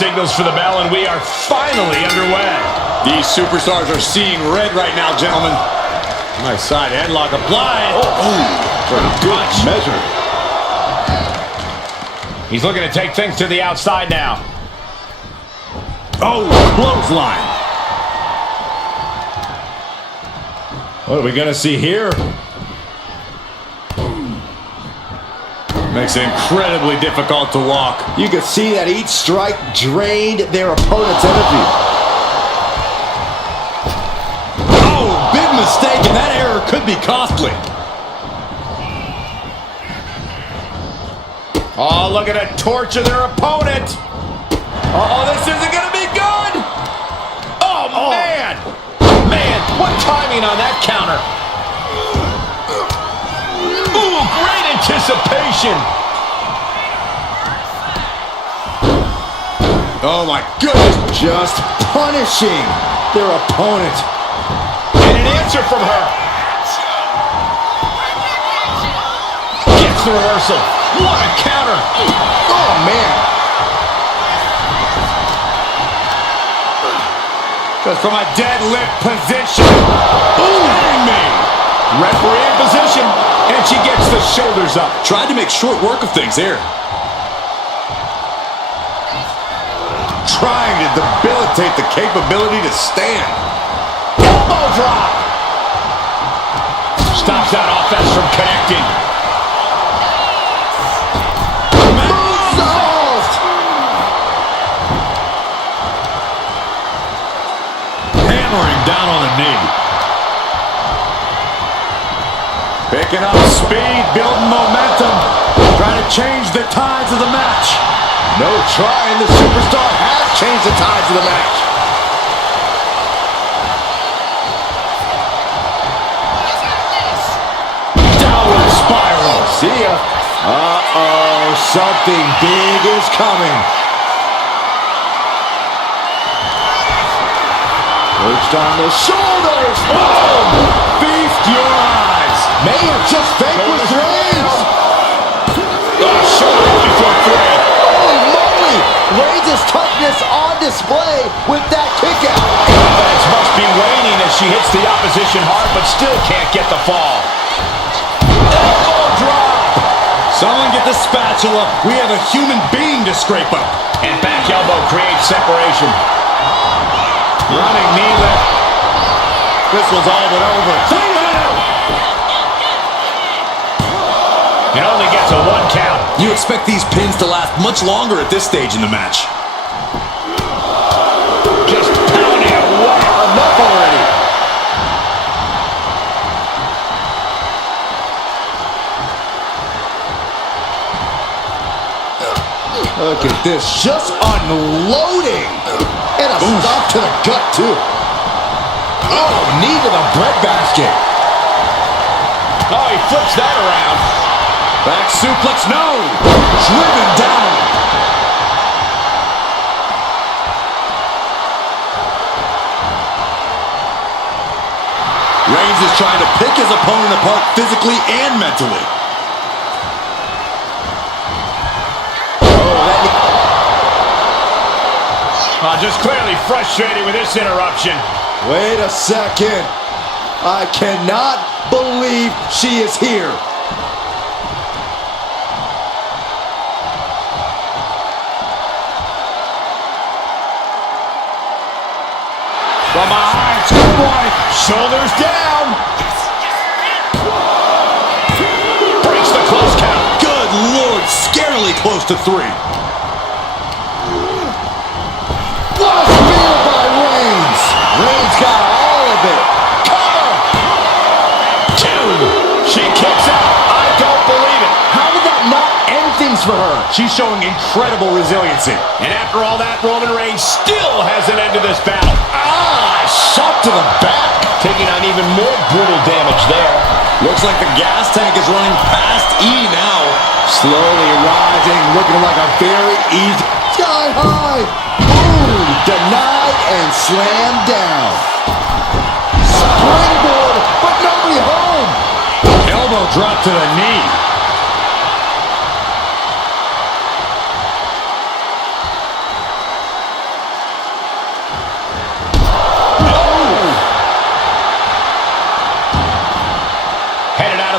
signals for the bell, and we are finally underway. These superstars are seeing red right now, gentlemen. Nice side headlock applied. For a good measure. He's looking to take things to the outside now. Oh, clothesline. What are we going to see here? Makes it incredibly difficult to walk. You could see that each strike drained their opponent's energy. Oh, big mistake, and that error could be costly. Oh, look at it, torture their opponent. Oh, this isn't going to be good. Oh, man. Man, what timing on that counter. Ooh, great anticipation. Oh, my goodness. Just punishing their opponent. And an answer from her. Gets the reversal. What a counter. Oh, man. Just from a deadlift position. Ooh, me. Referee in position. And she gets the shoulders up. Tried to make short work of things there. Trying to debilitate the capability to stand. Elbow drop. Stops that offense from connecting. Moonsault! Hammering down on the knee. Picking up speed, building momentum. Trying to change the tides of the match. No try, and the superstar has changed the tides of the match. Downward spiral. See ya. Uh-oh, something big is coming. Perched on the shoulders. Boom! Feast your eyes. May have just vanquished Reigns. Shoulder before three. Holy moly! Reigns' toughness on display with that kick out. Confidence must be waning as she hits the opposition hard, but still can't get the fall. Elbow drop. Someone get the spatula. We have a human being to scrape up. And back elbow creates separation. Running knee lift. This one's all but over. It only gets a 1 count. You expect these pins to last much longer at this stage in the match. Just pounding away. Enough already. Look at this, just unloading. And a stop to the gut, too. Oh, knee to the breadbasket. Oh, he flips that around. Back suplex, no! Driven down. Reigns is trying to pick his opponent apart physically and mentally. Just clearly frustrated with this interruption. Wait a second. I cannot believe she is here. From behind, good boy. Shoulders down. Breaks the close count. Good Lord, scarily close to 3. What a spear by Reigns. Reigns got all of it. Cover. 2. She kicks out. I don't believe it. How did that not end things for her? She's showing incredible resiliency. And after all that, Roman Reigns still hasn't ended this battle. Shot to the back. Taking on even more brutal damage there. Looks like the gas tank is running past E now. Slowly rising, looking like a very easy sky high. Boom! Denied and slammed down. Springboard, but nobody home. Elbow drop to the knee.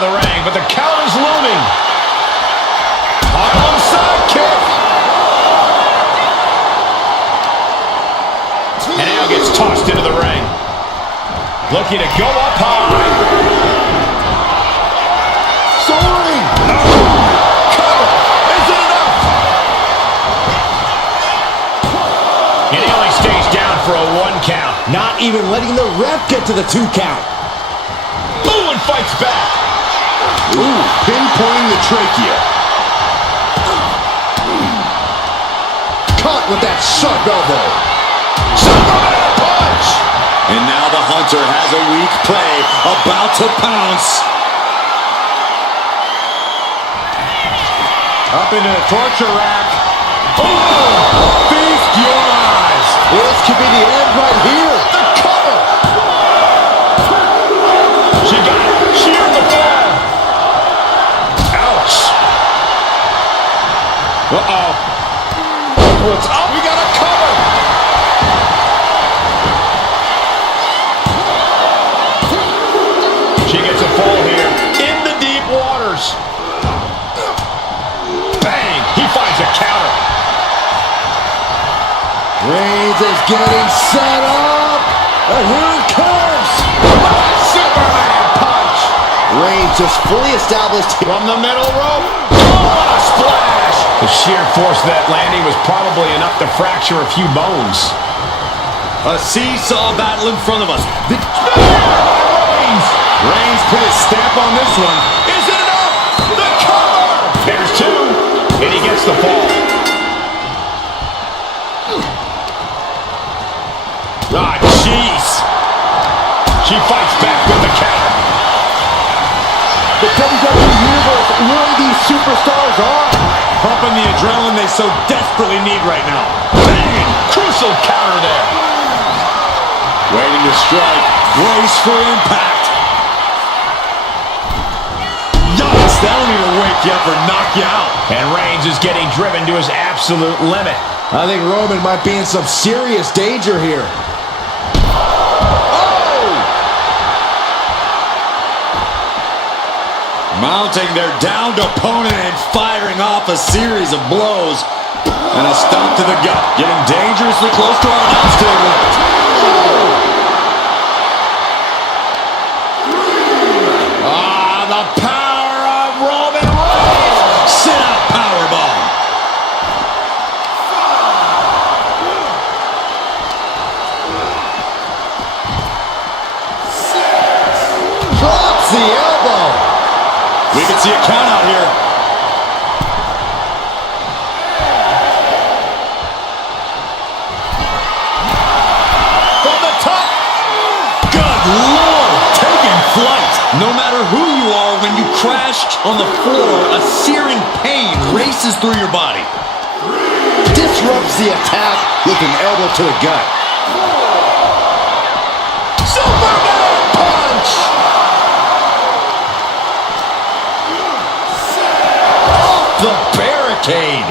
of the ring, but the count is looming. Harlem sidekick. And now gets tossed into the ring. Looking to go up high. Soaring. Cover. Is it enough? And he only stays down for a 1 count. Not even letting the ref get to the 2 count. Boom, and fights back. Ooh, pinpointing the trachea. Caught with that sharp elbow. Superman punch. And now the Hunter has a weak play, about to pounce. Up into the torture rack. Oh, feast your eyes. This could be the end right here. The cover. She got it. Sheared the fall. Ouch. Uh-oh. Oh, it's up. We got a cover. She gets a fall here. In the deep waters. Bang. He finds a counter. Reigns is getting set up. And here it comes. Superman punch. Reigns just fully established From the middle rope. Oh, what a splash. The sheer force of that landing was probably enough to fracture a few bones. A seesaw battle in front of us. Reigns. Reigns put his stamp on this one. Is it enough? The cover. There's 2. And he gets the fall. Ah, jeez. She fights back with the counter. the WWE Universe really these superstars are. Pumping the adrenaline they so desperately need right now. Bang! Crucial counter there. Waiting to strike. Brace for impact. Yikes! That'll either wake you up or knock you out. And Reigns is getting driven to his absolute limit. I think Roman might be in some serious danger here. Mounting their downed opponent and firing off a series of blows. And a stomp to the gut. Getting dangerously close to our announce table. Ah, the power of Roman Reigns. Sit out powerbomb. Drops the elbow. We can see a count out here. From the top. Good Lord, taking flight. No matter who you are, when you crash on the floor, a searing pain races through your body. Disrupts the attack with an elbow to the gut. Superman punch. The barricade.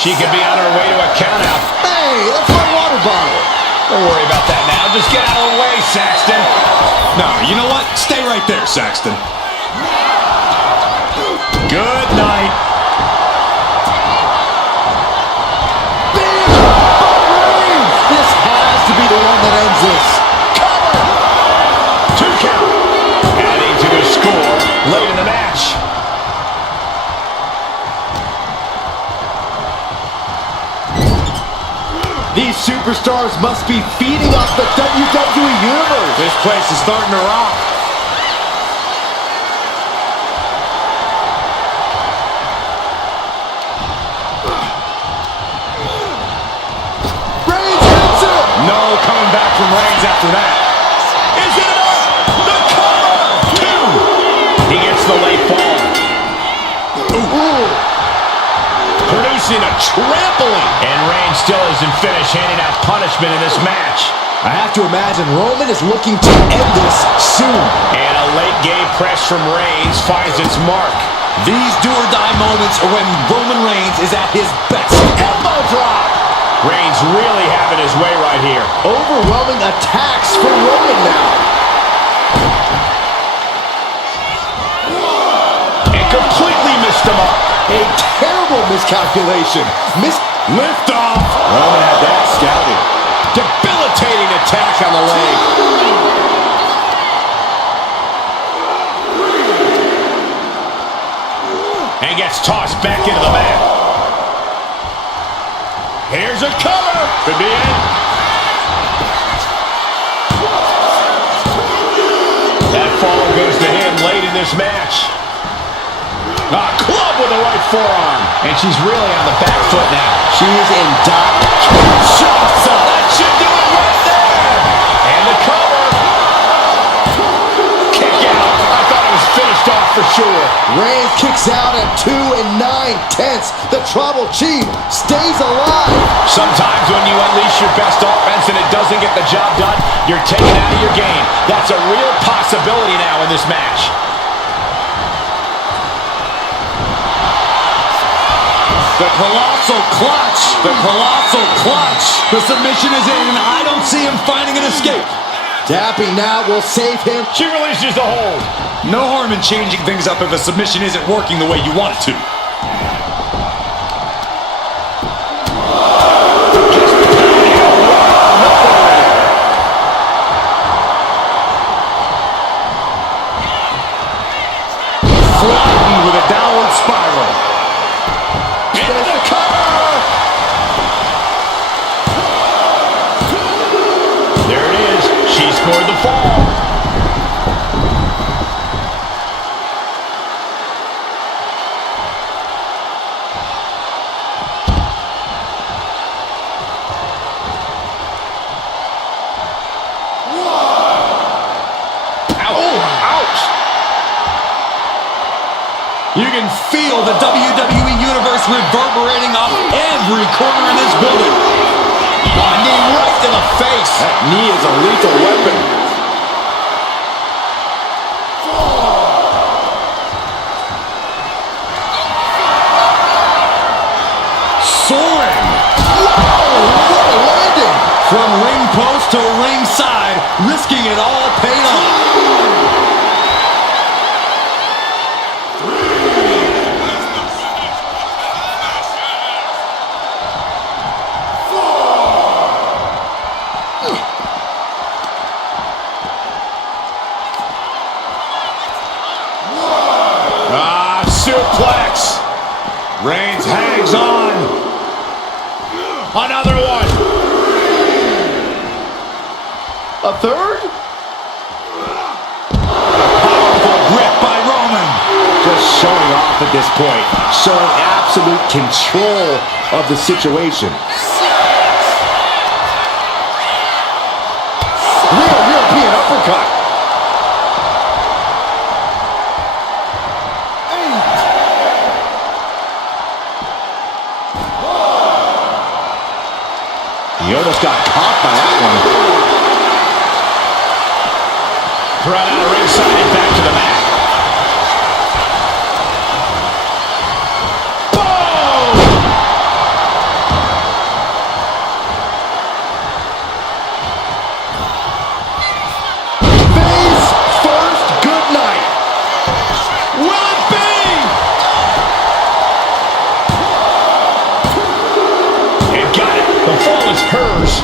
She could be on her way to a countout. Hey, that's my water bottle. Don't worry about that now. Just get out of the way, Saxton. No, you know what? Stay right there, Saxton. Good night. This has to be the one that ends this. Cover. 2 count. Adding to his score late in the match. These superstars must be feeding off the WWE Universe. This place is starting to rock. Reigns hits it. No coming back from Reigns after that. Is it enough? The cover. 2. He gets the late fall. Producing a trampling. And Reigns still isn't finished handing out punishment in this match. I have to imagine Roman is looking to end this soon. And a late game press from Reigns finds its mark. These do-or-die moments are when Roman Reigns is at his best. Elbow drop. Reigns really having his way right here. Overwhelming attacks for Roman now. completely missed him up. A terrible miscalculation. Lift off. Roman had that scouted. Debilitating attack on the leg. And gets tossed back into the mat. Here's a cover. Could be it. That fall goes to him late in this match. A club with the right forearm. And she's really on the back foot now. She is in dire. That should do it right there. And the cover. Kick out. I thought it was finished off for sure. Reigns kicks out at 2 9/10. The Tribal Chief stays alive. Sometimes when you unleash your best offense and it doesn't get the job done, you're taken out of your game. That's a real possibility now in this match. The colossal clutch. The colossal clutch. The submission is in, and I don't see him finding an escape. Tapping now will save him. She releases the hold. No harm in changing things up if a submission isn't working the way you want it to. Flattened with a downward spiral. Into the cover. There it is. She scored the fall. You can feel the WWE Universe reverberating off every corner in this building. A knee right to the face. That knee is a lethal weapon. Soaring. Whoa, what a landing. From ring post to ringside, risking it all paid off. Suplex. Reigns hangs on. Another one. A third? Powerful grip by Roman. Just showing off at this point. Showing absolute control of the situation. Real European uppercut. He almost got caught by that one. Brought out of ringside and back to the mat. Face first, good night. Will it be? And got it. The fall is hers.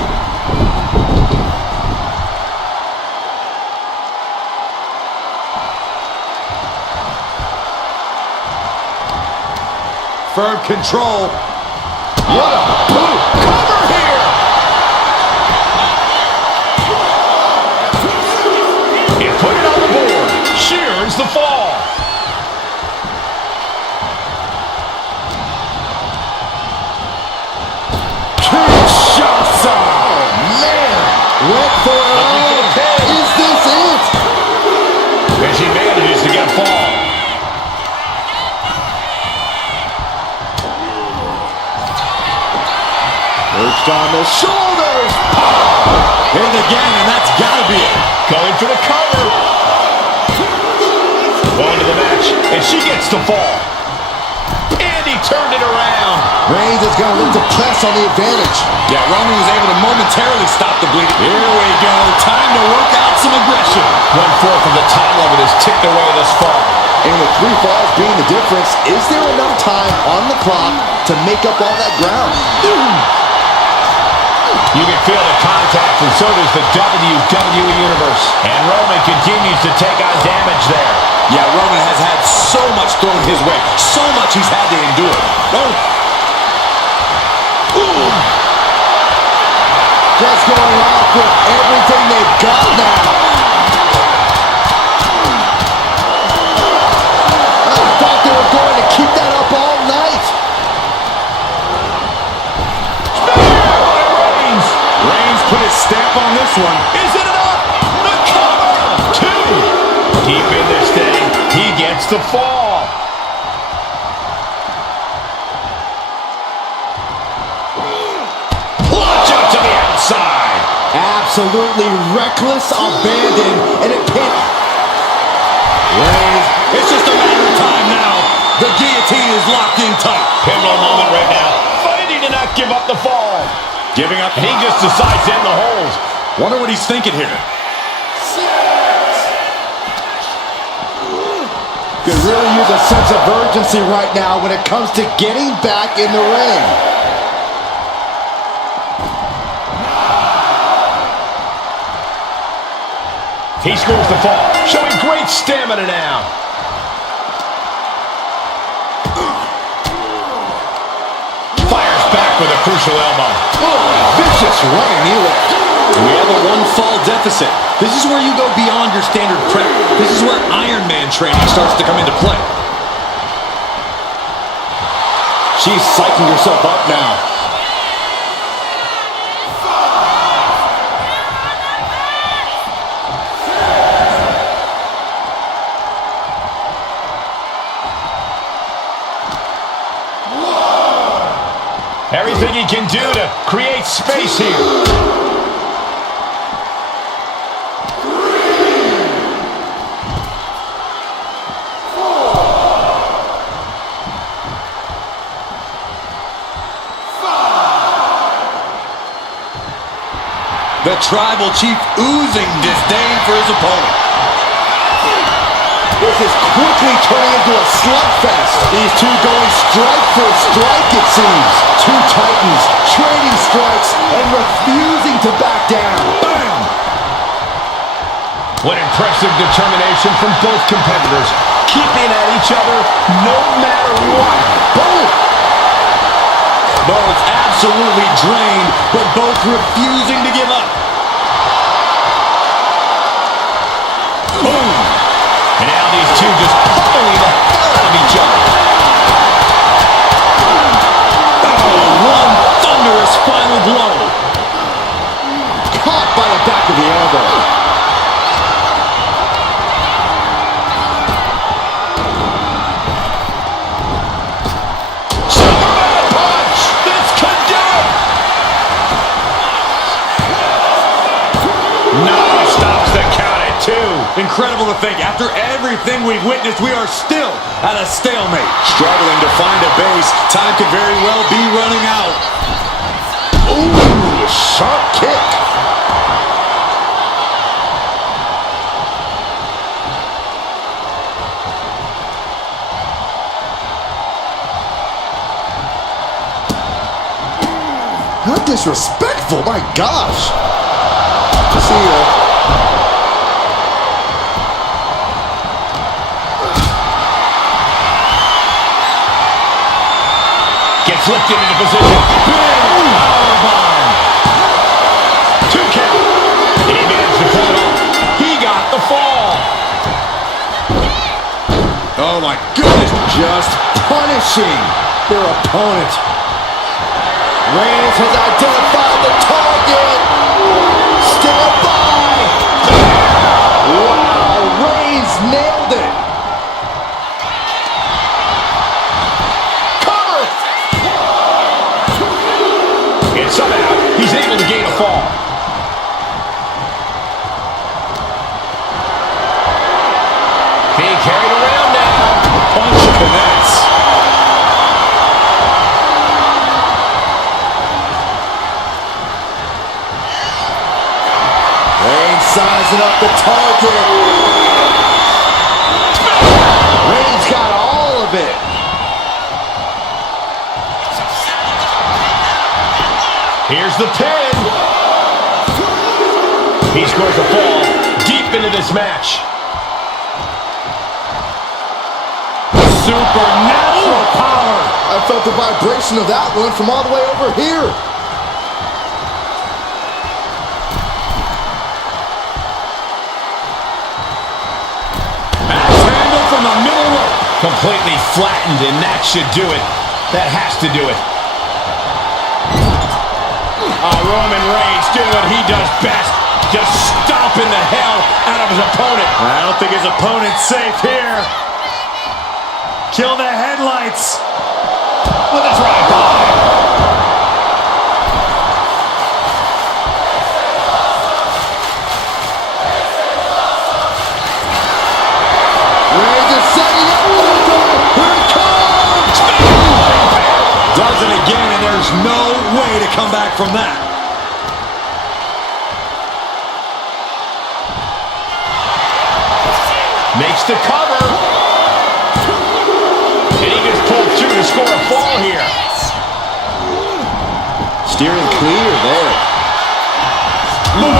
Firm control. What a boot. Cover here. And put it on the board. She earns the fall. Kinshasa. Oh, man. Went for it Looking for the all. pin. Is this it? And she manages to get a fall. Perched on the shoulders. Hit again, and that's gotta be it. Going for the cover. Going to the match, and she gets the fall. And he turned it around. Reigns is going to look to press on the advantage. Yeah, Roman was able to momentarily stop the bleeding. Here we go. Time to work out some aggression. 1/4 of the time limit is ticked away thus far. And with 3 falls being the difference, is there enough time on the clock to make up all that ground? You can feel the contact, and so does the WWE Universe. And Roman continues to take on damage there. Yeah, Roman has had so much thrown his way. So much he's had to endure. Just going off with everything they've got now. I thought they were going to keep that up all night. Reigns put his stamp on this one. Is it enough? The cover! 2. Keeping this steady. He gets the fall. Launch out to the outside. Absolutely reckless abandon, and it paid. Reigns, it's just a matter of time now. The guillotine is locked in tight. Pivotal moment right now. Fighting to not give up the fall. Giving up. And he just decides to end the hold. Wonder what he's thinking here. Could really use a sense of urgency right now when it comes to getting back in the ring. He scores the fall, showing great stamina now. Fires back with a crucial elbow. Oh, vicious running knee lift. We have a 1-fall deficit. This is where you go beyond your standard prep. This is where Iron Man training starts to come into play. She's psyching herself up now. Everything he can do to create space here. The Tribal Chief oozing disdain for his opponent. This is quickly turning into a slugfest. These two going strike for strike, it seems. Two titans trading strikes and refusing to back down. Bam! What impressive determination from both competitors, keeping at each other no matter what. Boom! Both absolutely drained, but both refusing to give up. Boom! And now these two just pulling the hell out of each other. Oh, one thunderous final blow. Caught by the back of the elbow. Incredible to think, after everything we've witnessed, we are still at a stalemate. Struggling to find a base. Time could very well be running out. Ooh, sharp kick. How disrespectful, my gosh. See ya. Gets lifted into position. Big powerbomb. 2 count. And he managed to pull it off. He got the fall. Oh my goodness. Just punishing their opponent. Reigns has identified the target. Stand by. Wow, Reigns nailed it. Somehow, he's able to gain a fall. Being carried around now. Punch connects. Reigns sizing up the target. Here's the pin. He scores a fall deep into this match. Supernatural power. I felt the vibration of that one from all the way over here. Axe handle from the middle rope. Completely flattened, and that should do it. That has to do it. Roman Reigns doing what he does best. Just stomping the hell out of his opponent. I don't think his opponent's safe here. Kill the headlights. With a drive-by. Reigns is setting up. Here it comes. Does it again, and there's no way to come back from that. Makes the cover. And he gets pulled through to score a fall here. Steering clear there. Whoa,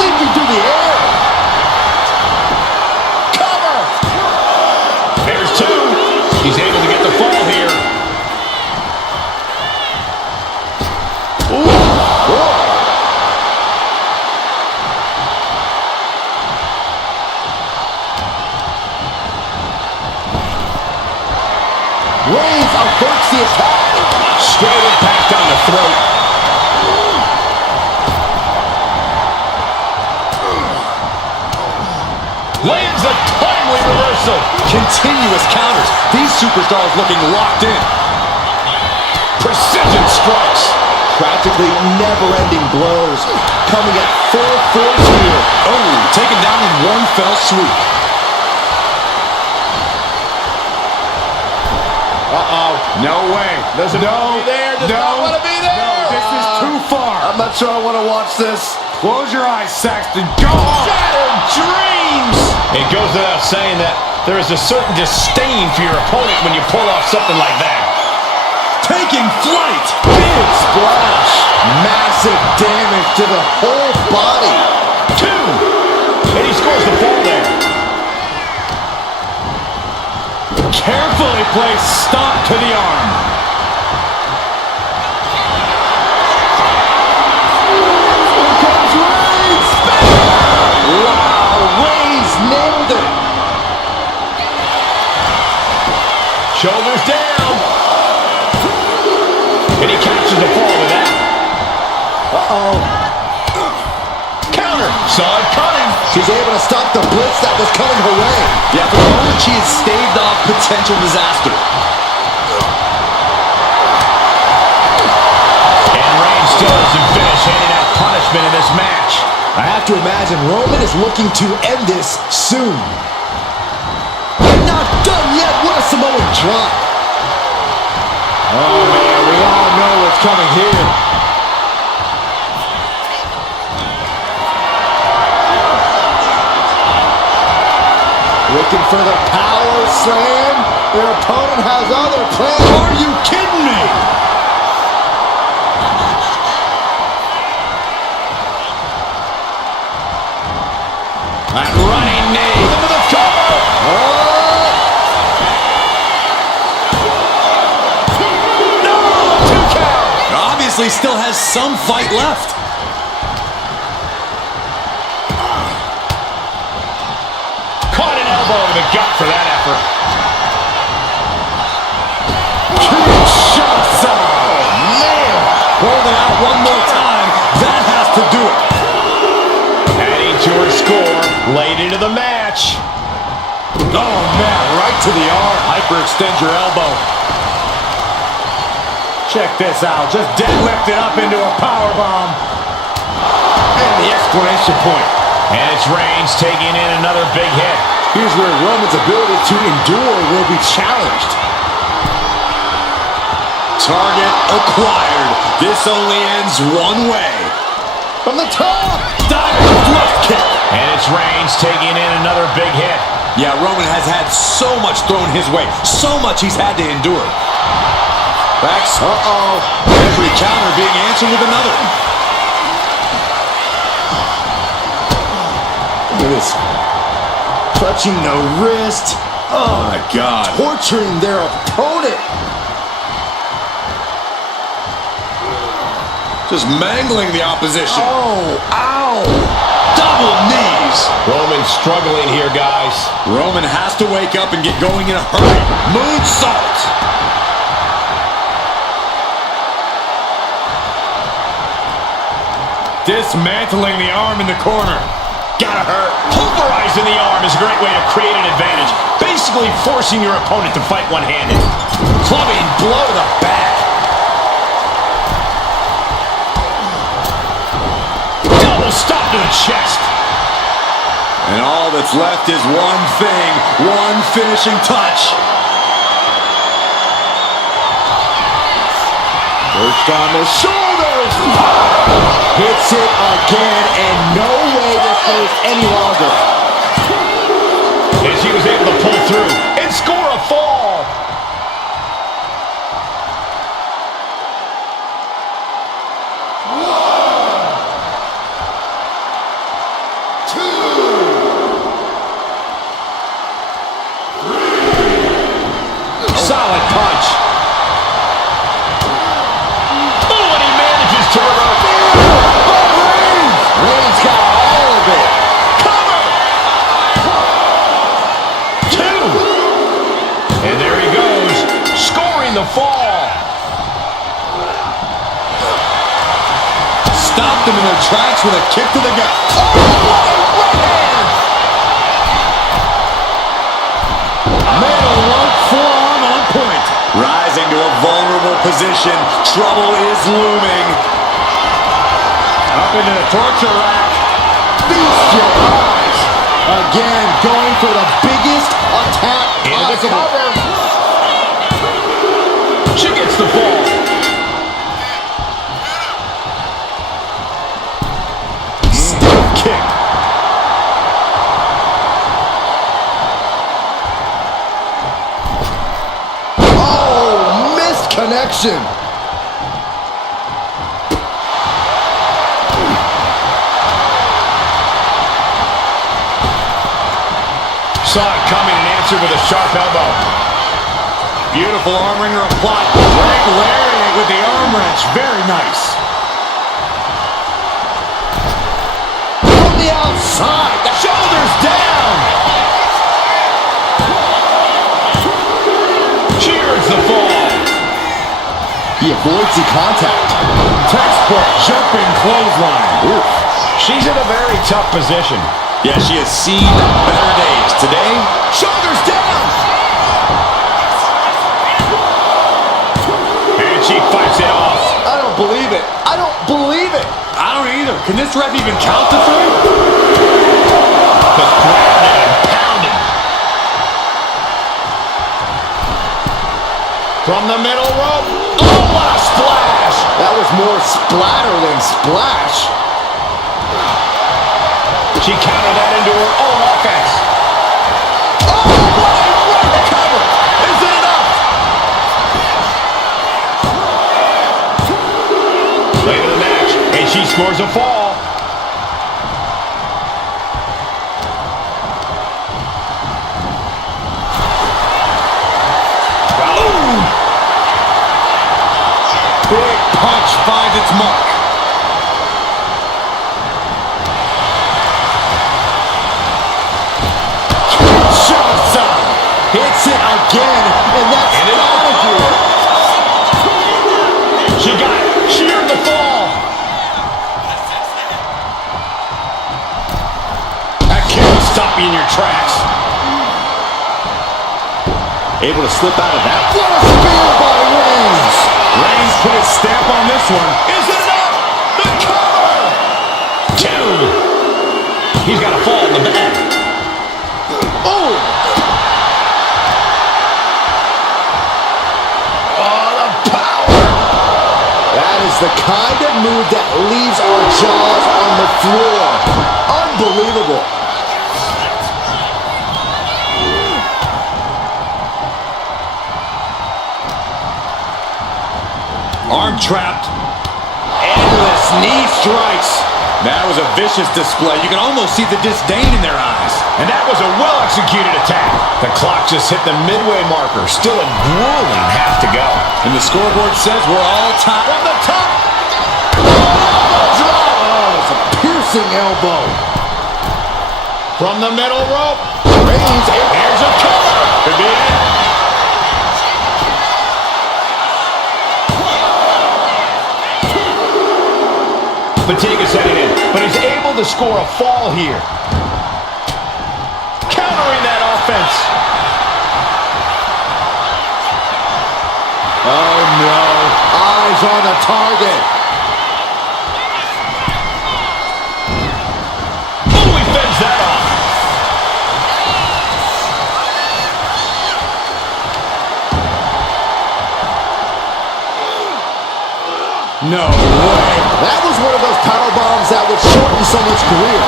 leaping through the air. Cover. There's two. He's able to get the fall here. Reigns averts the attack. Straight impact on the throat. Lands a timely reversal. Continuous counters. These superstars looking locked in. Precision strikes. Practically never-ending blows. Coming at full force here. Oh, taken down in one fell swoop. No way. Doesn't want to be there. Does not want to be there. No, this is too far. I'm not sure I want to watch this. Close your eyes, Saxton. Go! Shattered dreams. It goes without saying that there is a certain disdain for your opponent when you pull off something like that. Taking flight. Big splash. Massive damage to the whole body. Two. And he scores the fall there. Carefully placed stomp to the arm. Here comes Reigns. Wow, Reigns nailed it. Shoulders down. And he captures the fall with that. Counter. Saw it coming. She's able to stop the blitz that was coming her way. Yeah, for the moment she has staved off potential disaster. And Reigns still doesn't finish handing out punishment in this match. I have to imagine Roman is looking to end this soon. And not done yet. What a Samoan drop. Oh, man, we all know what's coming here. Looking for the power slam. Their opponent has other plans. Are you kidding me? That running knee into the cover. No, 2 count. Obviously still has some fight left. Caught an elbow in the gut for that effort. Kinshasa. Man. Holding out one more time. That has to do it. Adding to her score, late into the match. Oh, man, right to the arm. Hyperextend your elbow. Check this out. Just deadlift it up into a powerbomb. And the exclamation point. And it's Reigns taking in another big hit. Here's where Roman's ability to endure will be challenged. Target acquired. This only ends one way. From the top. Diving left kick. And it's Reigns taking in another big hit. Yeah, Roman has had so much thrown his way, so much he's had to endure. Backs. Every counter being answered with another. Look at this. Clutching the wrist. Oh, my God. Torturing their opponent. Just mangling the opposition. Oh, ow. Double knees. Roman's struggling here, guys. Roman has to wake up and get going in a hurry. Moonsault. Dismantling the arm in the corner. Gotta hurt. Pulverizing the arm is a great way to create an advantage. Basically forcing your opponent to fight one-handed. Clubbing blow to the back. Double stop to the chest. And all that's left is one thing, one finishing touch. Perched on the shoulders. Hits it again, and no way this goes any longer. And she was able to pull through and score a fall. Solid punch. Oh, and he manages to reverse. Reigns got all of it. Cover. 2. And there he goes, scoring the fall. Stopped them in their tracks with a kick to the gut. Metal lump forearm on point. Rising to a vulnerable position. Trouble is looming. Up into the torture rack. Feast your eyes. Again, going for the biggest attack Into the possible. cover. She gets the fall. Stiff kick. Oh, missed connection. Saw it coming and answered with a sharp elbow. Beautiful arm wringer applied. Great lariat with the arm wrench. Very nice. From the outside. The shoulders down. Cheers the fall. He avoids the contact. Textbook jumping clothesline. Oof. She's in a very tough position. Yeah, she has seen better days. Today, Shoulders down. And she fights it off. I don't believe it. I don't believe it. I don't either. Can this ref even count to 3? Just grounded and pounded. From the middle rope. Oh, what a splash. That was more splatter than splash. She countered that into her own offense. Oh, what a right cover. Is it enough? Late in the match, and she scores a fall. Boom. Big punch finds its mark. Hits it again, and that's And it gotta do it. She got it. Sheared the fall. That can't stop you in your tracks. Able to slip out of that. What a spear by Reigns. Reigns put his stamp on this one. Is it enough? The cover. 2. He's got a fall in the back. Oh, the kind of move that leaves our jaws on the floor. Unbelievable. Arm trapped. Endless knee strikes. That was a vicious display. You can almost see the disdain in their eyes. And that was a well-executed attack. The clock just hit the midway marker. Still a grueling half to go. And the scoreboard says we're all tied. From the top. Oh, it's a piercing elbow. From the middle rope. Reigns, here's a cover. Could be it. Fatigue is setting in, but he's able to score a fall here. Countering that offense. Oh, no. Eyes on the target. Oh, he fends that off. No way. That was one of those power bombs that would shorten someone's career.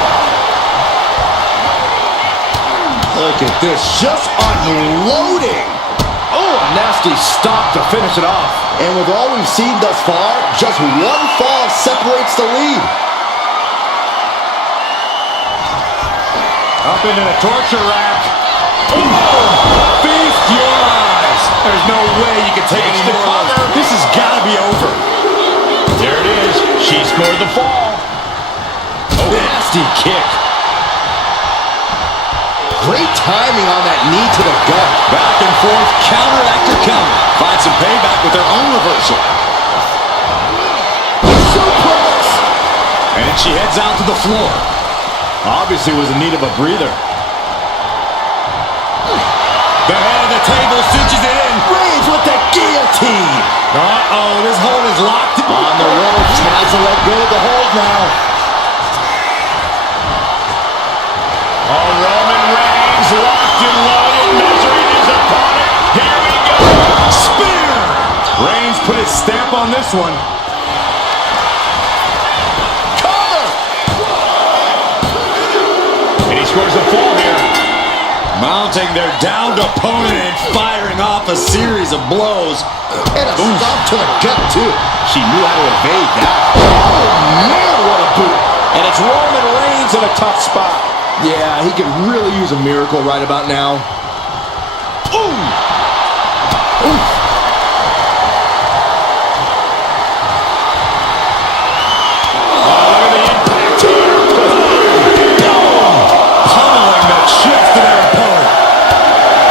Look at this, just unloading. Oh, a nasty stop to finish it off. And with all we've seen thus far, just one fall separates the lead. Up into the torture rack. Feast your eyes. There's no way you can take any more of this. This has got to be over. There it is. She scored the fall. Oh, nasty kick. Great timing on that knee to the gut. Back and forth, counter after counter. Find some payback with their own reversal. Suplex. And she heads out to the floor. Obviously was in need of a breather. The head of the table cinches it in. Reigns with the guillotine. Uh-oh, this hold is locked. On the ropes, has to let go of the hold now. Oh, Roman Reigns locked and loaded, measuring his opponent. Here we go. Spear! Reigns put his stamp on this one. Cover! And he scores a fall here. Mounting their downed opponent and firing off a series of blows. And a stop to the gut, too. She knew how to evade that. Oh, man, what a boot. And it's Roman Reigns in a tough spot. Yeah, he could really use a miracle right about now. Ooh! Oof. Oh, look at the impact here. Pummeling the chest of their opponent.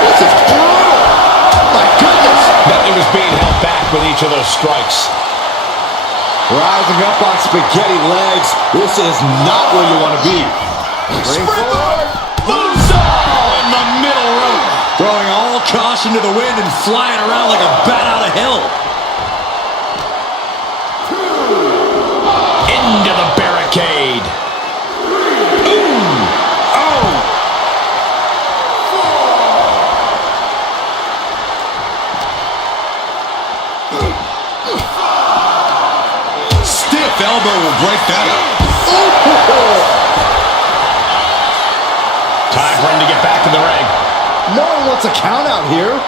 This is brutal. My goodness. Nothing was being held back with each of those strikes. Rising up on spaghetti legs. This is not where you want to be. Springboard! Moonsault! In the middle rope. Throwing all caution to the wind and flying around like a bat out of hell. Into the barricade. Stiff elbow will break that up. Time for him to get back in the ring. No one wants a count out here.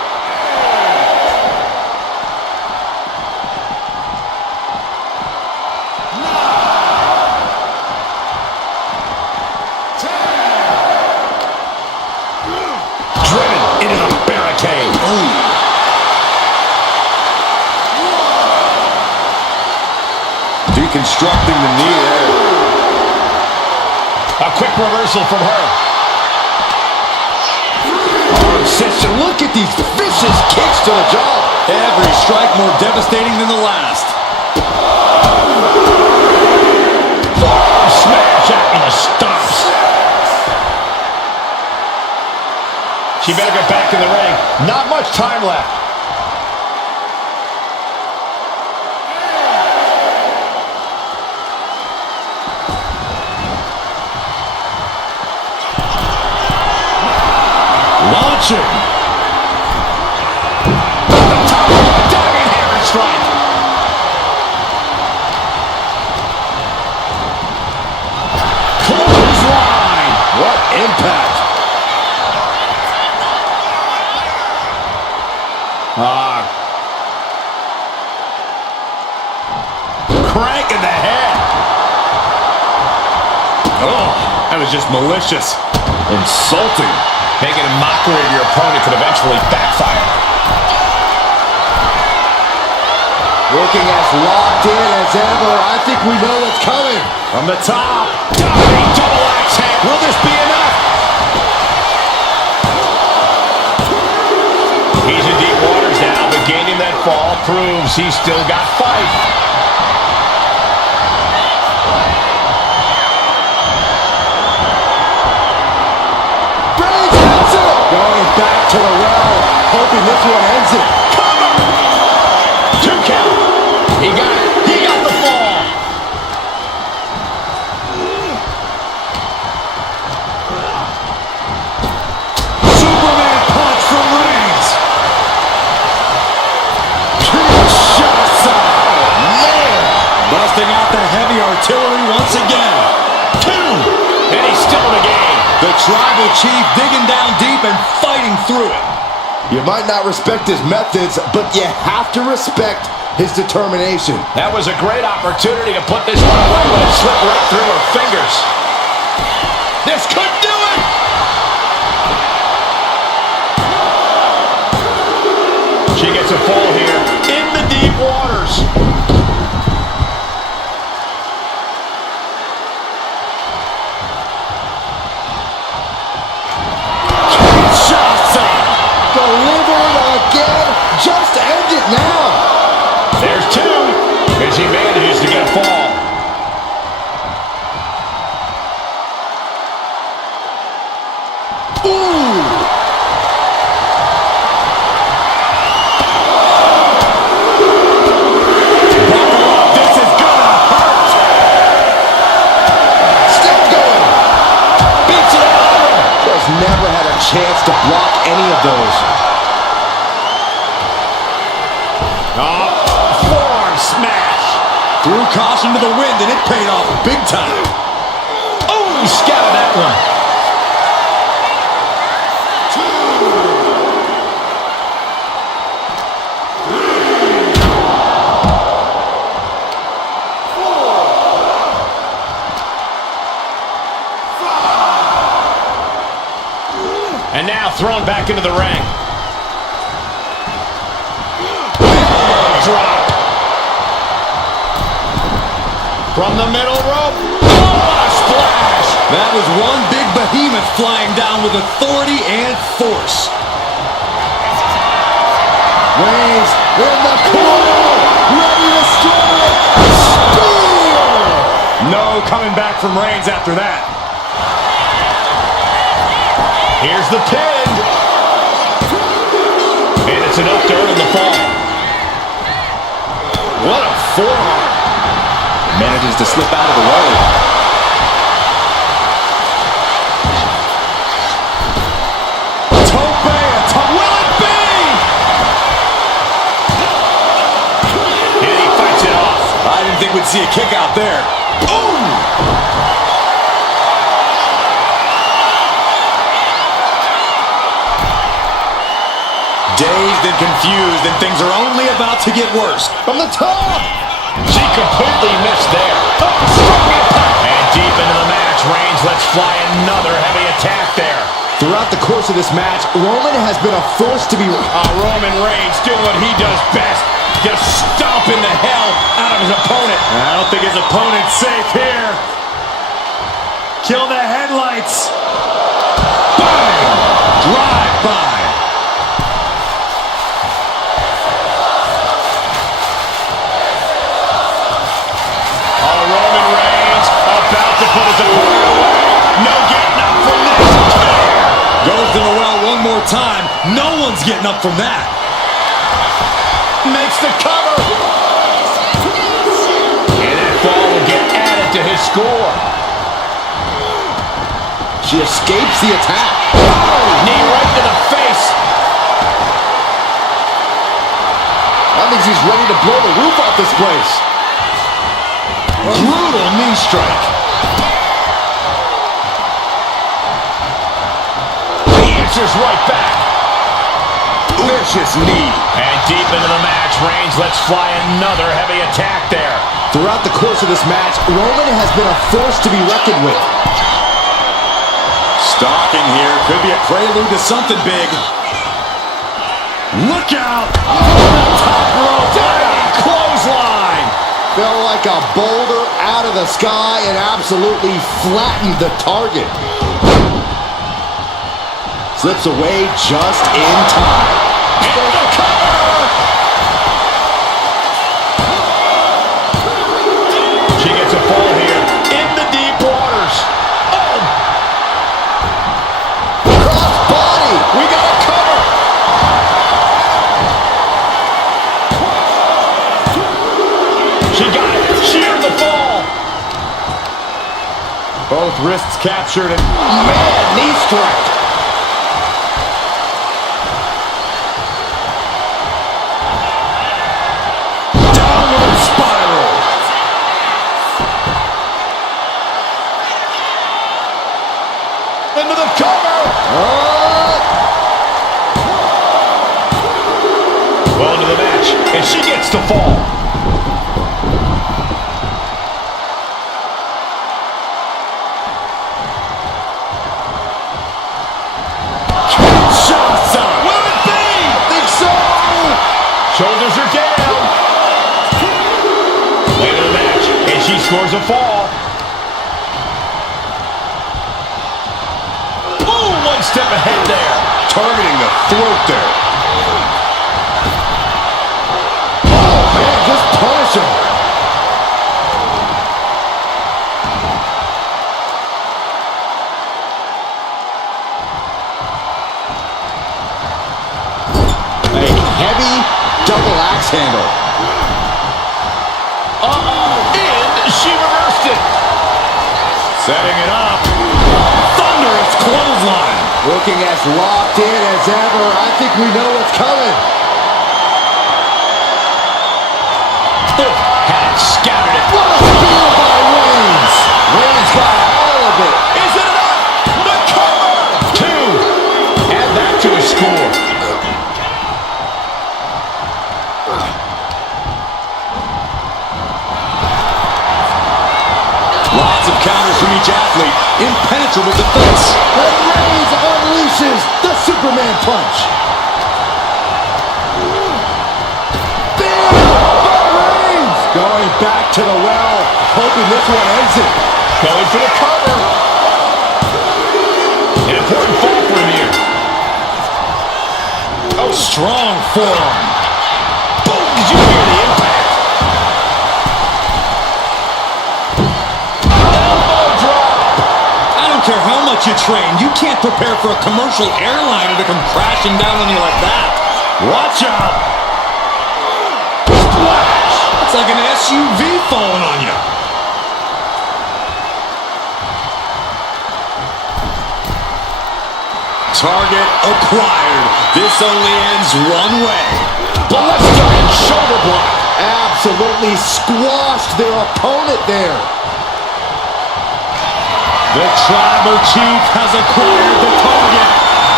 Driven into the barricade. Deconstructing the knee there. A quick reversal from her. Arm cinched. Look at these vicious kicks to the jaw. Every strike more devastating than the last. Forearm smash after the stomps. She better get back in the ring. Not much time left. Launching. Top diving hammer strike. Clothesline. What impact. crank in the head. Oh, that was just malicious. Insulting. Making a mockery of your opponent could eventually backfire. Looking as locked in as ever. I think we know what's coming. From the top. Diving double axe hand. Will this be enough? He's in deep waters now, but gaining that fall proves he's still got fight. Reigns hits it. Going back to the well, hoping this one ends it. Cover! 2 count. He got it. He got the fall. Superman punch from Reigns. Kinshasa. Man. Busting out the heavy artillery once again. 2. And he's still in the game. The tribal chief digging down deep and fighting through it. You might not respect his methods, but you have to respect his determination. That was a great opportunity to put this one away when it slipped right through her fingers. This could do it! She gets a fall here in the deep waters. Kinshasa. Delivered again. Just end it now. There's 2 as he manages to get a fall. Ooh. Buckle up, this is gonna hurt. Still going. Beats it out of him. Just never had a chance to block any of those. Forearm smash. Threw caution to the wind, and it paid off big time. Oh, he scattered that one. And now thrown back into the ring. Drop. From the middle rope. Oh, what a splash. That was one big behemoth flying down with authority and force. Reigns in the corner. Ready to strike. Spear. No coming back from Reigns after that. Here's the pin. And it's enough to earn the fall. What a forearm. Manages to slip out of the way. Tope, will it be? And he fights it off. I didn't think we'd see a kick out there. Ooh! Dazed and confused, and things are only about to get worse. From the top. She completely missed there. Oh, struck me apart. And deep into the match, Reigns lets fly another heavy attack there. Throughout the course of this match, Roman has been a force to be... Roman Reigns doing what he does best. Just stomping the hell out of his opponent. I don't think his opponent's safe here. Kill the headlights. Bang! Drive by. Roman Reigns about to put his opponent away. No getting up from this. Goes to the well one more time. No one's getting up from that. Makes the cover. And that fall will get added to his score. She escapes the attack. Knee right to the face. I think she's ready to blow the roof off this place. Brutal knee strike. He answers right back. Vicious knee. And deep into the match, Reigns lets fly another heavy attack there. Throughout the course of this match, Roman has been a force to be reckoned with. Stalking here. Could be a prelude to something big. Look out! Top rope, clothesline! Fell like a boulder out of the sky and absolutely flattened the target. Slips away just in time. And the cover! She gets a fall here in the deep waters. Oh! Cross body! We got a cover! She got it. She earned the fall. Both wrists captured and Man, knee strike! downward spiral. Into the cover. Well into the match, and she gets the fall. Kinshasa. Will it be? I think so! Shoulders are down. Later in the match, and she scores a fall. Ooh, one step ahead there. Targeting the throat there. Oh, man, just punish him. A heavy double axe handle. And she reversed it. Setting it up. Thunderous clothesline. Looking as locked in as ever. I think we know what's coming. Had scattered it. What a spear by Reigns. Reigns got all of it. Is it enough? The cover. Two. Add that to his score. Lots of counters from each athlete. Impenetrable defense. And Reigns unleashes the Superman punch. Big by Reigns. Going back to the well, hoping this one ends it. Going for the cover. An important fall for him here. Oh, strong forearm. Boom. Did you hear the impact? Elbow drop. I don't care how much you train. You can't prepare for a commercial airliner to come crashing down on you like that. Watch out. Splash. It's like an SUV falling on you. Target acquired. This only ends one way. Blistering shoulder block. Absolutely squashed their opponent there. The tribal chief has acquired the target.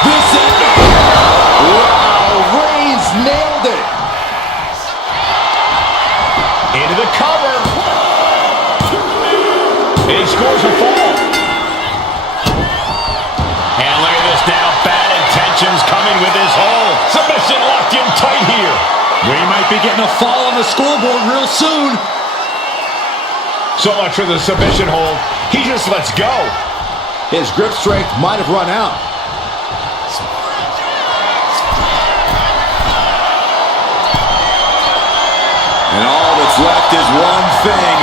This is... Wow, Reigns nailed it. Into the cover. And he scores a fall. And look at this now. Bad intentions coming with his hold. Submission locked in tight here. We might be getting a fall on the scoreboard real soon. So much for the submission hold. He just lets go. His grip strength might have run out. And all that's left is one thing.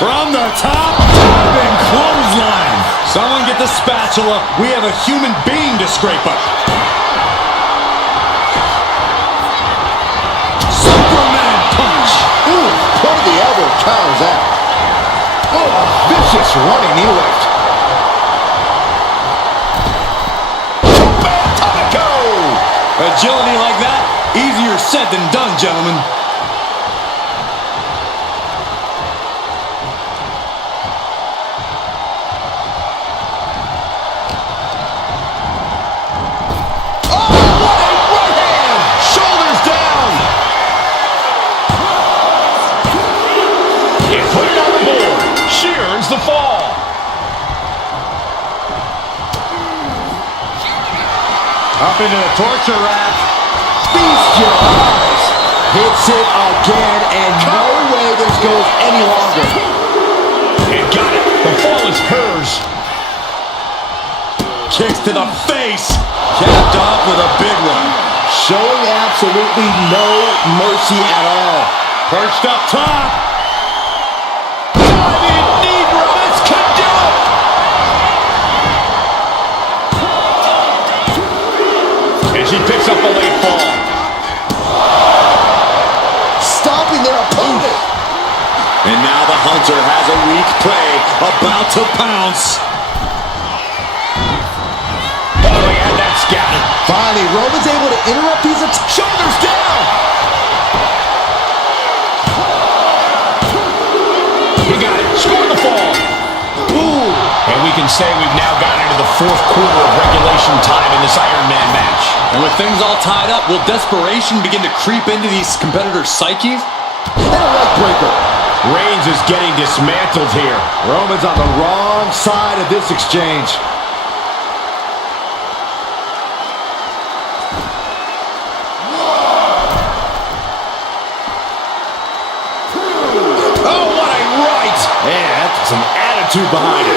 From the top, diving clothesline. Someone get the spatula. We have a human being to scrape up. Superman punch. Ooh, point of the elbow counters out. Oh, vicious running knee lift. Agility like that, easier said than done, gentlemen. the fall. Up into the torture rack. Feast your eyes. Hits it again, and no way this goes any longer. And got it. The fall is hers. Kicks to the face. Capped off with a big one. Showing absolutely no mercy at all. Perched up top. Diving knee drop. This could do it. And she picks up a late fall. Stopping their opponent. And now the Hunter has a weak prey about to pounce. Oh, he had that scouted. Finally, Roman's able to interrupt these attacks. Shoulders down. He got it. Scored the fall. Ooh. And we can say we've now gotten into the fourth quarter of regulation time in this Iron Man match. And with things all tied up, will desperation begin to creep into these competitors' psyches? And a leg breaker. Reigns is getting dismantled here. Roman's on the wrong side of this exchange. Oh, what a right! And some attitude behind it.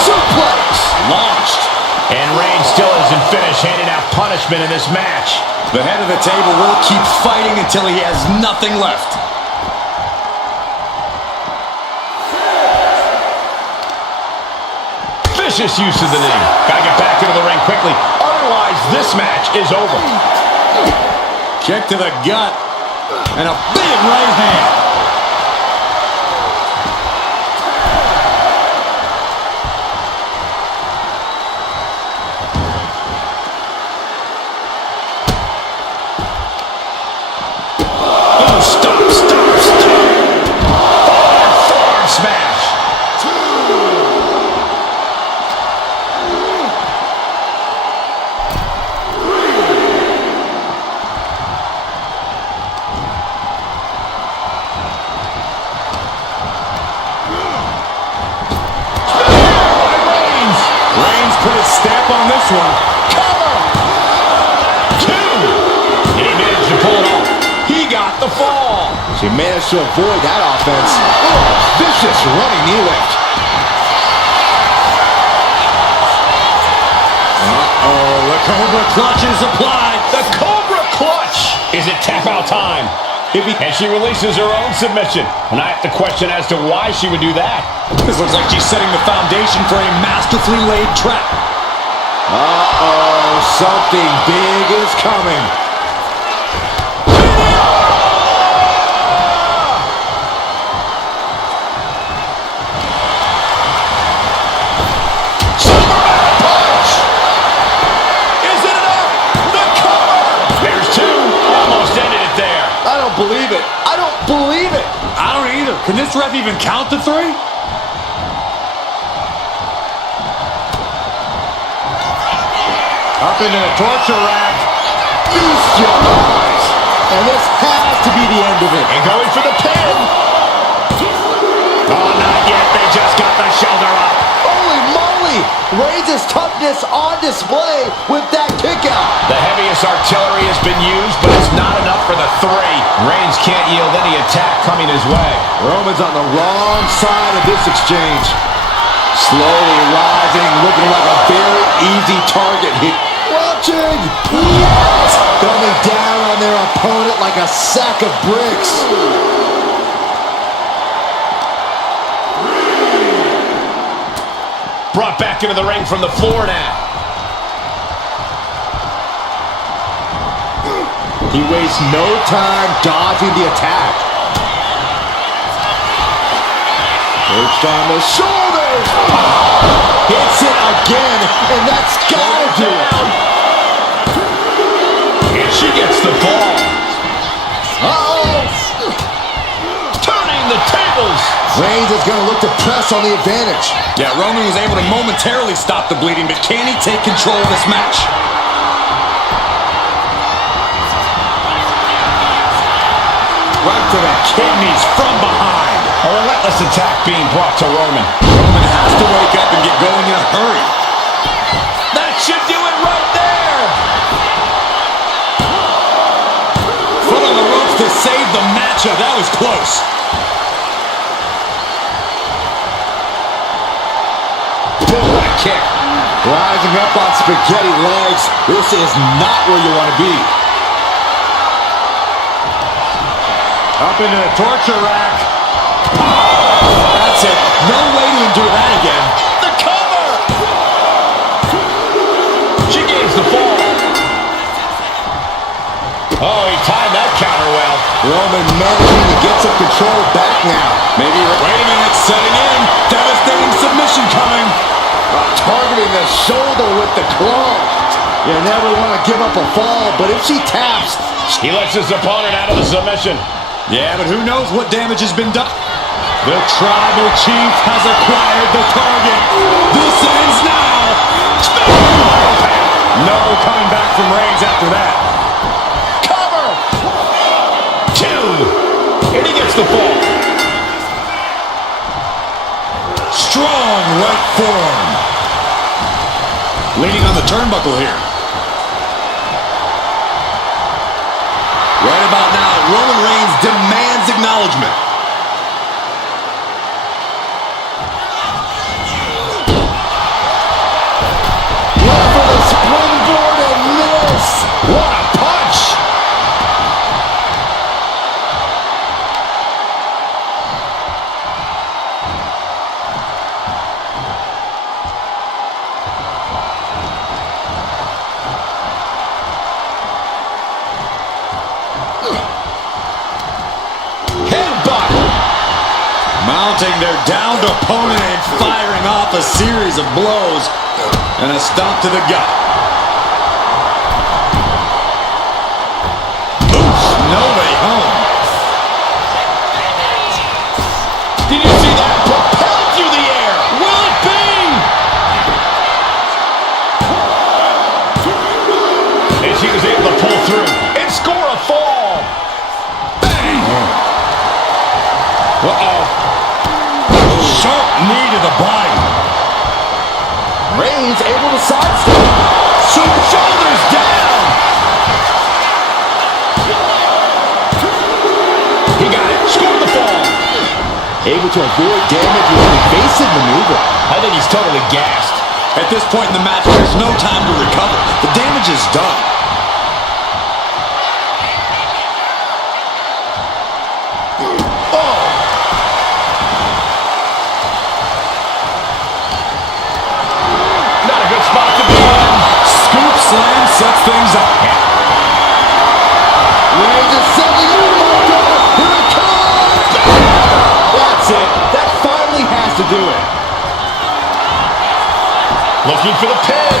Suplex. Launched. And Reigns still isn't finished handing out punishment in this match. The head of the table will keep fighting until he has nothing left. Vicious use of the knee. Gotta get back into the ring quickly. Otherwise, this match is over. Kick to the gut. And a big right hand. Oh, stop. Forward smash. Reigns put his stamp on this one. Cover. 2. And he managed to pull it off. He got the fall. She managed to avoid that offense. Oh, vicious running knee lift. Uh-oh, the Cobra Clutch is applied. The Cobra Clutch. Is it tap out time? And she releases her own submission. And I have to question as to why she would do that. This looks like she's setting the foundation for a masterfully laid trap. Uh-oh, something big is coming. Superman punch. Is it enough? The cover. There's 2. Almost ended it there. I don't believe it. I don't believe it. I don't either. Can this ref even count to 3? Up into the torture rack. Feast your eyes. And this has to be the end of it. And going for the pin. Oh, not yet. They just got the shoulder up. Holy moly! Reigns' toughness on display with that kick out. The heaviest artillery has been used, but it's not enough for the 3. Reigns can't yield any attack coming his way. Roman's on the wrong side of this exchange. Slowly rising, looking like a very easy target. Watching! Yes! Coming down on their opponent like a sack of bricks. Brought back into the ring from the floor now. He wastes no time dodging the attack. Perched on the shoulders. Hits it again, and that's gotta do it. And she gets the ball. Uh-oh. Turning the tables. Reigns is gonna look to press on the advantage. Yeah, Roman was able to momentarily stop the bleeding, but can he take control of this match? Right to the kidneys from behind. A relentless attack being brought to Roman. Roman has to wake up and get going in a hurry. That should do it right there. Foot on the ropes to save the matchup. That was close. What a kick. Rising up on spaghetti legs. This is not where you want to be. Up into the torture rack. That's it. No way to endure that again. The cover. She gains the fall. Oh, he timed that counter well. Roman managing to get some control back now. Maybe, wait a minute, setting in. Devastating submission coming. Targeting the shoulder with the claw. You never want to give up a fall, but if she taps... He lets his opponent out of the submission. Yeah, but who knows what damage has been done. The Tribal Chief has acquired the target. This ends now. No coming back from Reigns after that. Cover. 2. And he gets the fall. Strong right forearm. Leaning on the turnbuckle here. Right about now, Roman Reigns demands acknowledgement. Went for the springboard and miss. What a punch. Mounting their downed opponent and firing off a series of blows and a stomp to the gut. Oof, no way home. Did you see that? Propelled through the air. Will it be? And she was able to pull through and score a fall. Bang! Uh-oh. Sharp knee to the body. Reigns able to sidestep. Shoulders down. He got it. Scored the fall. Able to avoid damage with an evasive maneuver. I think he's totally gassed. At this point in the match, there's no time to recover. The damage is done. Slam sets things up. Reigns is setting up. Here it comes. That's it. That finally has to do it. Looking for the pin.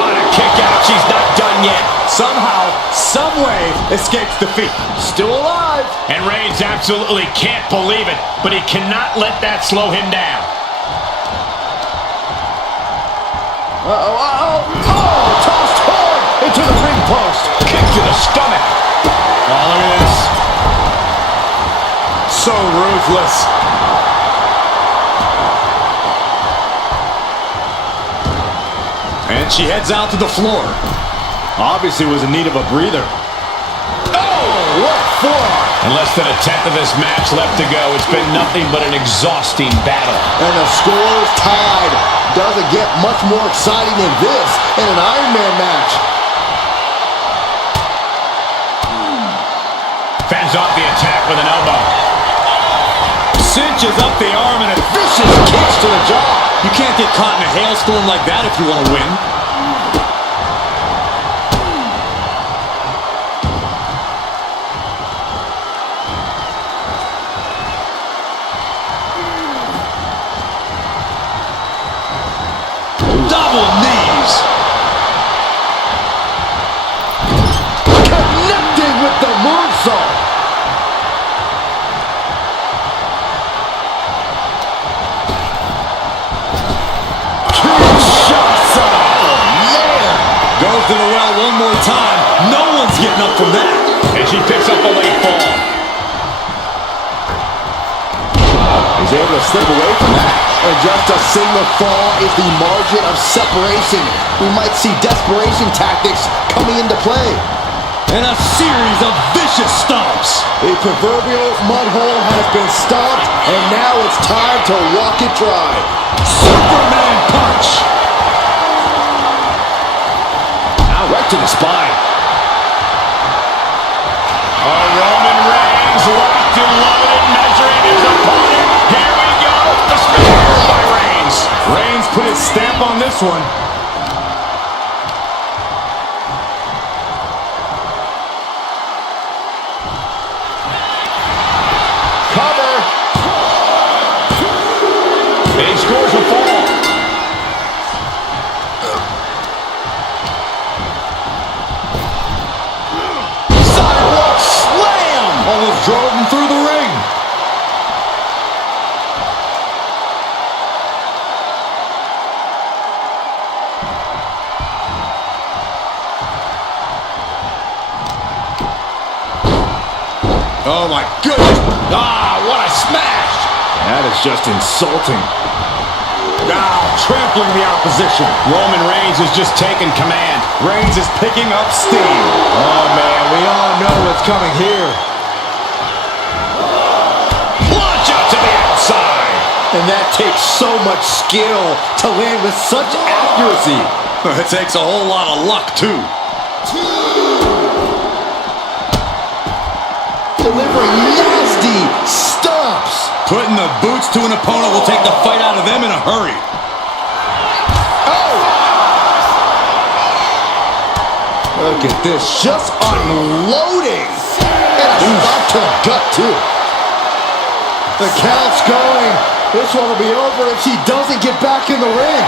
On a kick out. She's not done yet. Somehow, someway, escapes defeat. Still alive. And Reigns absolutely can't believe it, but he cannot let that slow him down. Tossed hard into the ring post. Kick to the stomach. Oh, look at this. So ruthless. And she heads out to the floor. Obviously was in need of a breather. Oh, what forearm. In less than a tenth of this match left to go, it's been nothing but an exhausting battle. And the score is tied. Doesn't get much more exciting than this in an Iron Man match. Fends off the attack with an elbow. Cinches up the arm and a Vicious kicks to the jaw. You can't get caught in a hailstorm like that if you want to win. Double knees. Connected with the moonsault. Goes to the well one more time. No one's getting up from that. And she picks up a late fall. was able to slip away from that. And just a single fall is the margin of separation. We might see desperation tactics coming into play. And a series of vicious stomps. The proverbial mud hole has been stomped, and now it's time to walk it dry. Superman punch. Now right to the spine. Roman Reigns locked and loaded, measuring his opponent. Here we go. The spear by Reigns. Reigns put his stamp on this one. Cover. He scores a fall. Sidewalk slam! Almost drove him through the ring. Oh my goodness. Ah, what a smash! That is just insulting. Now trampling the opposition. Roman Reigns is just taking command. Reigns is picking up steam. Oh man, we all know what's coming here. Launch out to the outside. And that takes so much skill to land with such accuracy. It takes a whole lot of luck too. Delivering nasty stomps. Putting the boots to an opponent will take the fight out of them in a hurry. Oh! Look at this, just unloading. And a stop to the gut too. The count's going. This one will be over if she doesn't get back in the ring.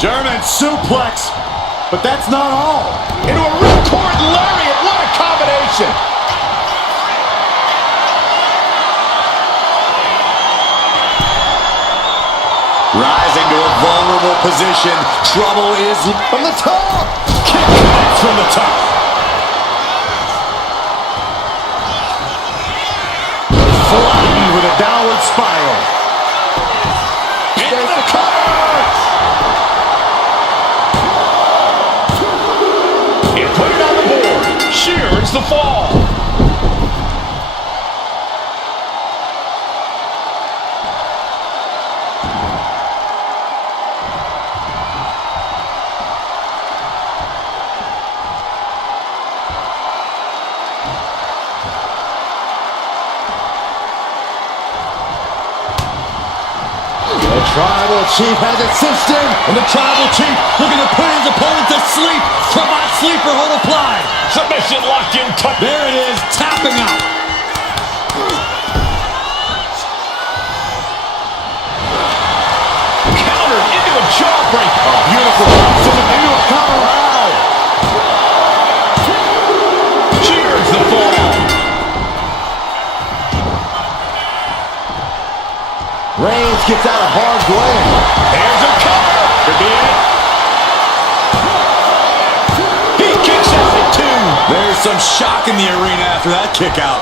German suplex, but that's not all. Into a ripcord lariat. What a combination. Rising to a vulnerable position. Trouble is From the top. kick connects from the top. Flattened with a downward spiral. Into the cover. And put it on the board. Shears the fall. The Tribal Chief has it cinched in. And the Tribal Chief looking to put his opponent to sleep. Cravat sleeper hold applied. Submission locked in. There it is, tapping out. Countered into a jawbreaker. Beautiful. Into a cover. Wow. Cheers the fall. Reigns gets out of harm's way. There's a cover. Could be it. He kicks out at 2. There's some shock in the arena after that kick out.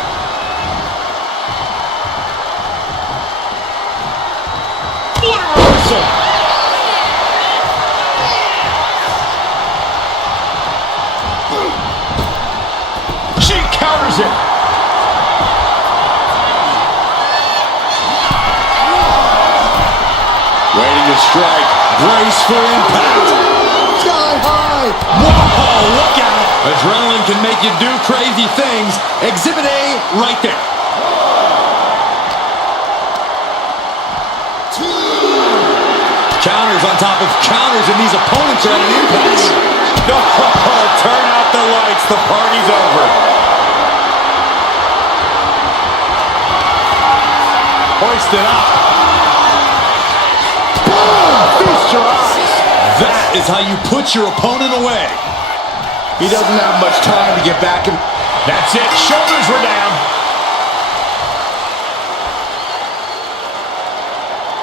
What a reversal. She counters it. Waiting to strike. Brace for impact. Sky high. Whoa, look out. Adrenaline can make you do crazy things. Exhibit A right there. Counters on top of counters, and these opponents are at an impasse. Oh, turn out the lights. The party's over. Hoist it up. Feast your eyes. That is how you put your opponent away. He doesn't have much time to get back in. That's it. Shoulders were down.